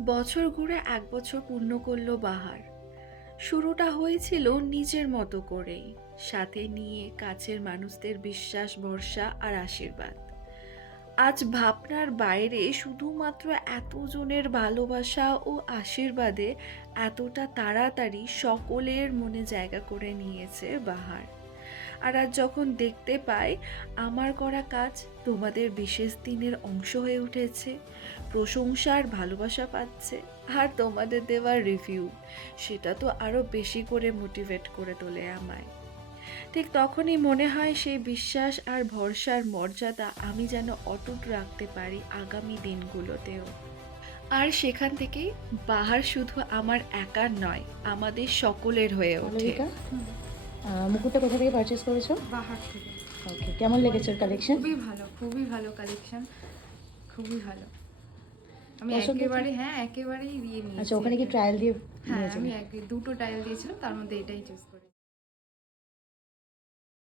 বছর ঘুরে ১ বছর পূর্ণ করলো বাহার। শুরুটা হয়েছিল নিজের মতো করেই, সাথে নিয়ে কাছের মানুষদের বিশ্বাস, ভরসা আর আশীর্বাদ। আজ ভাবনার বাইরে শুধুমাত্র এতজনের ভালোবাসা ও আশীর্বাদে এতটা তাড়াতাড়ি সকলের মনে জায়গা করে নিয়েছে বাহার। আর আজ যখন দেখতে পাই আমার করা কাজ তোমাদের বিশেষ দিনের অংশ হয়ে উঠেছে, প্রশংসা আর ভালোবাসা পাচ্ছে, আর তোমাদের দেওয়ার রিভিউ, সেটা তো আরো বেশি করে মোটিভেট করে তোলে আমায়। ঠিক তখনই মনে হয় সেই বিশ্বাস আর ভরসার মর্যাদা আমি যেন অটুট রাখতে পারি আগামী দিনগুলোতেও। আর সেখান থেকেই বাহার শুধু আমার একার নয়, আমাদের সকলের হয়ে ওঠে। মালবিকা, মুকুটটা কোথা থেকে পারচেস করেছো? বাহার থেকে। ওকে, কেমন লেগেছে কালেকশন? খুবই ভালো কালেকশন, খুবই ভালো। আমি পছন্দ তো? একেবারেই দিয়ে নিয়েছি। আচ্ছা, ওখানে কি ট্রায়াল দিয়ে হ্যাঁ, নিয়েছো? আমি দুটো টাইল দিয়েছিলাম, তার মধ্যে এটাই চুজ করেছি।